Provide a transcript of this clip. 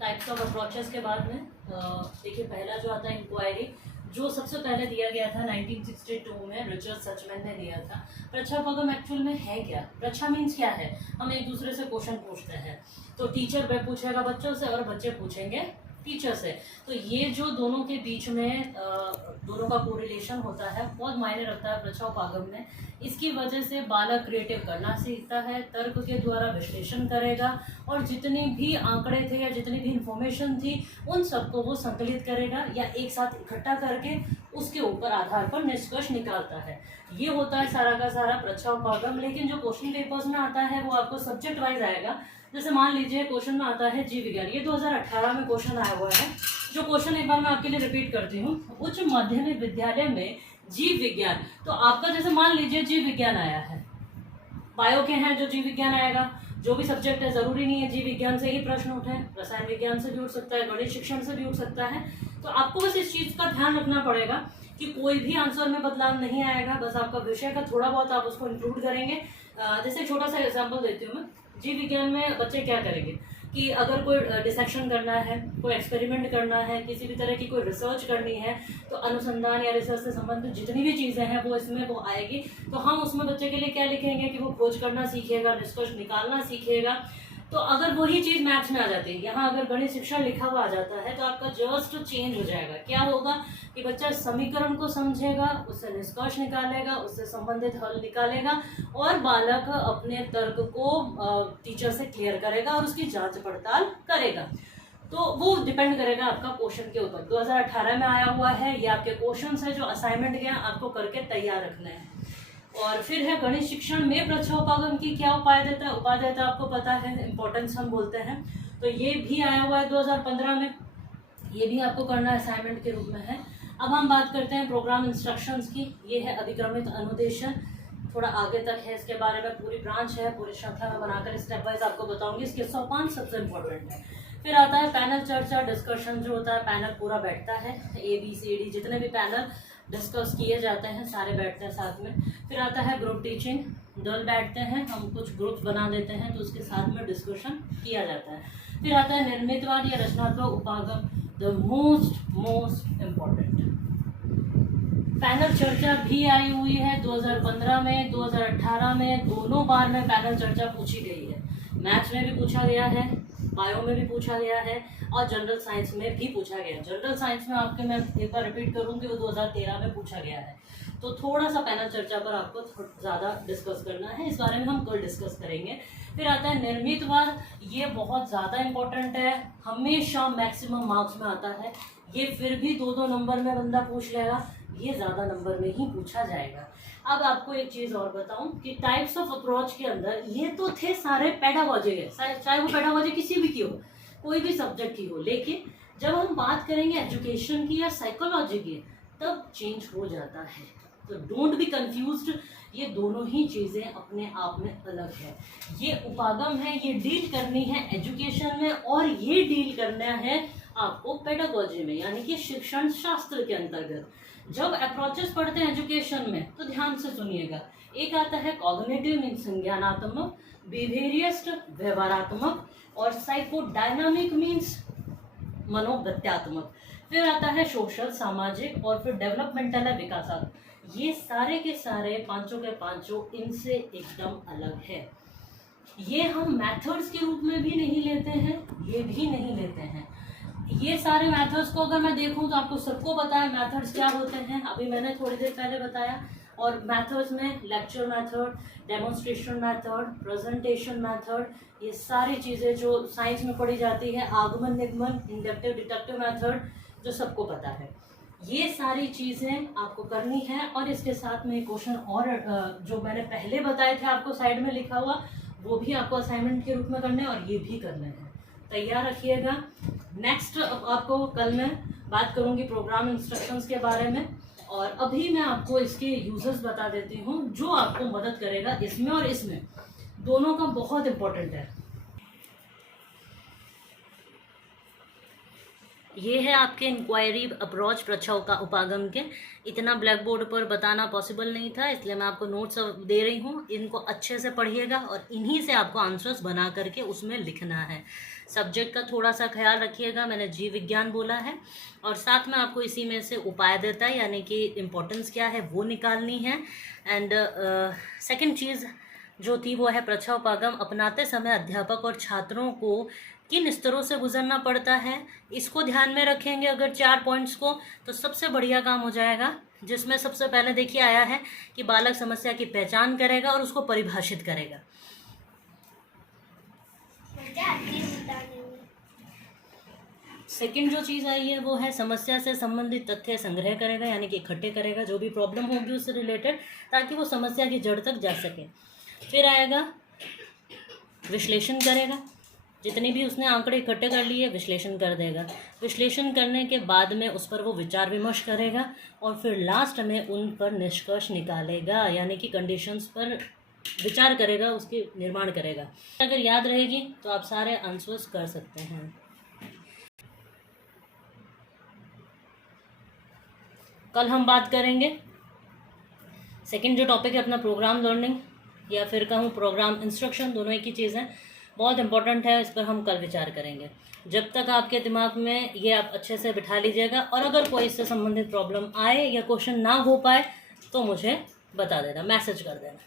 Types of approaches के बाद में देखिए पहला जो आता है इंक्वायरी, जो सबसे पहले दिया गया था 1962 में, रिचर्ड सचमैन ने दिया था। प्रच्छापगम एक्चुअल में है क्या? प्रच्छा मीन्स क्या है? हम एक दूसरे से क्वेश्चन पूछते हैं, तो टीचर वह पूछेगा बच्चों से और बच्चे पूछेंगे टीचर से। तो ये जो दोनों के बीच में दोनों का कोरिलेशन होता है बहुत मायने रखता है प्रच्छापागम में। इसकी वजह से बालक क्रिएटिव करना सीखता है, तर्क के द्वारा विश्लेषण करेगा और जितने भी आंकड़े थे या जितनी भी इंफॉर्मेशन थी उन सबको वो संकलित करेगा या एक साथ इकट्ठा करके उसके ऊपर आधार पर निष्कर्ष निकालता है। ये होता है सारा का सारा प्रच्छापागम। लेकिन जो क्वेश्चन पेपर्स में आता है वो आपको सब्जेक्ट वाइज आएगा। जैसे मान लीजिए क्वेश्चन में आता है जीव विज्ञान, ये 2018 में क्वेश्चन आया हुआ है। जो क्वेश्चन एक बार मैं आपके लिए रिपीट करती हूँ, उच्च माध्यमिक विद्यालय में जीव विज्ञान, तो आपका जैसे मान लीजिए जीव विज्ञान आया है, बायो के हैं जो जीव विज्ञान आएगा, जो भी सब्जेक्ट है जरूरी नहीं है जीव विज्ञान से ही प्रश्न उठे, रसायन विज्ञान से भी उठ सकता है, गणित शिक्षण से भी उठ सकता है। तो आपको बस इस चीज का ध्यान रखना पड़ेगा कि कोई भी आंसर में बदलाव नहीं आएगा, बस आपका विषय का थोड़ा बहुत आप उसको इंक्लूड करेंगे। जैसे छोटा सा एग्जाम्पल देती हूँ मैं, जीव विज्ञान में बच्चे क्या करेंगे कि अगर कोई डिसेक्शन करना है, कोई एक्सपेरिमेंट करना है, किसी भी तरह की कोई रिसर्च करनी है, तो अनुसंधान या रिसर्च से संबंधित जितनी भी चीज़ें हैं वो इसमें वो आएगी। तो हम उसमें बच्चे के लिए क्या लिखेंगे कि वो खोज करना सीखेगा, निष्कर्ष निकालना सीखेगा। तो अगर वही चीज़ मैथ्स में आ जाती है, यहाँ अगर गणित शिक्षण लिखा हुआ आ जाता है, तो आपका जस्ट चेंज हो जाएगा। क्या होगा कि बच्चा समीकरण को समझेगा, उससे निष्कर्ष निकालेगा, उससे संबंधित हल निकालेगा और बालक अपने तर्क को टीचर से क्लियर करेगा और उसकी जांच पड़ताल करेगा। तो वो डिपेंड करेगा आपका क्वेश्चन के ऊपर। 2018 में आया हुआ है, ये आपके क्वेश्चन है जो असाइनमेंट गया आपको करके तैयार रखना है। और फिर है गणित शिक्षण में प्रच्छापागम की क्या उपाय देता है? उपाय देता है आपको पता है, इंपॉर्टेंस हम बोलते हैं। तो ये भी आया हुआ है 2015 में, ये भी आपको करना असाइनमेंट के रूप में है। अब हम बात करते हैं प्रोग्राम इंस्ट्रक्शंस की। ये है अधिक्रमित अनुदेशन, थोड़ा आगे तक है, इसके बारे में पूरी ब्रांच है, पूरी श्रृंखला में बनाकर स्टेप वाइज आपको बताऊंगी। इसके सोपान सबसे इंपॉर्टेंट है। फिर आता है पैनल चर्चा, डिस्कशन जो होता है, पैनल पूरा बैठता है, ABCD जितने भी पैनल डिस्कस किए जाते हैं सारे बैठते हैं साथ में। फिर आता है ग्रुप टीचिंग, दल बैठते हैं, हम कुछ ग्रुप्स बना देते हैं तो उसके साथ में डिस्कशन किया जाता है। फिर आता है निर्मितवाद या रचनात्मक उपागम, द मोस्ट इम्पॉर्टेंट। पैनल चर्चा भी आई हुई है 2015 में, 2018 में, दोनों बार में पैनल चर्चा पूछी गई है। मैथ्स में भी पूछा गया है, बायो में भी पूछा गया है और जनरल साइंस में भी पूछा गया है। जनरल साइंस में आपके मैं एक बार रिपीट करूंगी, वो 2013 में पूछा गया है। तो थोड़ा सा पैनल चर्चा पर आपको ज़्यादा डिस्कस करना है, इस बारे में हम कल डिस्कस करेंगे। फिर आता है निर्मितवाद, ये बहुत ज़्यादा इंपॉर्टेंट है, हमेशा मैक्सिमम मार्क्स में आता है। ये फिर भी 2-2 नंबर में बंदा पूछ लेगा, ये ज़्यादा नंबर में ही पूछा जाएगा। अब आपको एक चीज़ और बताऊं कि टाइप्स ऑफ अप्रोच के अंदर ये तो थे सारे पेडागॉजी के, चाहे वो पेडागॉजी किसी भी की हो, कोई भी सब्जेक्ट की हो, लेकिन जब हम बात करेंगे एजुकेशन की या साइकोलॉजी की तब चेंज हो जाता है। तो डोंट बी कंफ्यूज्ड, ये दोनों ही चीज़ें अपने आप में अलग है। ये उपागम है, ये डील करनी है एजुकेशन में और ये डील करना है आपको पेडागॉजी में, यानी कि शिक्षण शास्त्र के अंतर्गत। जब अप्रोचेस पढ़ते हैं एजुकेशन में तो ध्यान से सुनिएगा। एक आता है कॉग्निटिव मीन्स संज्ञानात्मक, बिहेवियरिस्ट व्यवहारात्मक और साइकोडायनामिक मीन्स मनोगत्यात्मक। फिर आता है सोशल सामाजिक और फिर डेवलपमेंटल है विकासात्मक। ये सारे के सारे पांचों के पांचों इनसे एकदम अलग है। ये हम मेथड्स के रूप में भी नहीं लेते हैं, ये भी नहीं लेते हैं। ये सारे मेथड्स को अगर मैं देखूं तो आपको सबको पता है मेथड्स क्या होते हैं, अभी मैंने थोड़ी देर पहले बताया। और मेथड्स में lecture method, demonstration method, presentation method, ये सारी चीज़ें जो साइंस में पढ़ी जाती है, आगमन निगमन, इंडक्टिव डिडक्टिव मेथड, जो सबको पता है, ये सारी चीज़ें आपको करनी है। और इसके साथ में क्वेश्चन और जो मैंने पहले बताए थे आपको साइड में लिखा हुआ, वो भी आपको असाइनमेंट के रूप में करने और ये भी करने हैं, तैयार रखिएगा। नेक्स्ट आपको कल मैं बात करूंगी प्रोग्राम इंस्ट्रक्शंस के बारे में, और अभी मैं आपको इसके यूजर्स बता देती हूँ जो आपको मदद करेगा इसमें और इसमें, दोनों का बहुत इंपॉर्टेंट है। ये है आपके इंक्वायरी अप्रोच प्रच्छाव का उपागम के। इतना ब्लैक बोर्ड पर बताना पॉसिबल नहीं था, इसलिए मैं आपको नोट्स दे रही हूँ। इनको अच्छे से पढ़िएगा और इन्हीं से आपको आंसर्स बना करके उसमें लिखना है। सब्जेक्ट का थोड़ा सा ख्याल रखिएगा, मैंने जीव विज्ञान बोला है, और साथ में आपको इसी में से उपाय देता है, यानी कि इम्पोर्टेंस क्या है वो निकालनी है। एंड सेकेंड चीज़ जो थी वो है प्रच्छा उपागम अपनाते समय अध्यापक और छात्रों को किन स्तरों से गुजरना पड़ता है। इसको ध्यान में रखेंगे अगर 4 पॉइंट्स को, तो सबसे बढ़िया काम हो जाएगा। जिसमें सबसे पहले देखिए आया है कि बालक समस्या की पहचान करेगा और उसको परिभाषित करेगा। सेकंड जो चीज़ आई है वो है समस्या से संबंधित तथ्य संग्रह करेगा, यानी कि इकट्ठे करेगा जो भी प्रॉब्लम होगी उससे रिलेटेड, ताकि वो समस्या की जड़ तक जा सके। फिर आएगा विश्लेषण करेगा, जितने भी उसने आंकड़े इकट्ठे कर लिए विश्लेषण कर देगा। विश्लेषण करने के बाद में उस पर वो विचार विमर्श करेगा और फिर लास्ट में उन पर निष्कर्ष निकालेगा, यानी कि कंडीशंस पर विचार करेगा, उसके निर्माण करेगा। अगर याद रहेगी तो आप सारे आंसर्स कर सकते हैं। कल हम बात करेंगे सेकंड जो टॉपिक है अपना प्रोग्राम लर्निंग, या फिर कहूँ प्रोग्राम इंस्ट्रक्शन, दोनों एक ही चीज़ है, बहुत इंपॉर्टेंट है, इस पर हम कल विचार करेंगे। जब तक आपके दिमाग में ये आप अच्छे से बिठा लीजिएगा, और अगर कोई इससे संबंधित प्रॉब्लम आए या क्वेश्चन ना हो पाए तो मुझे बता देना, मैसेज कर देना।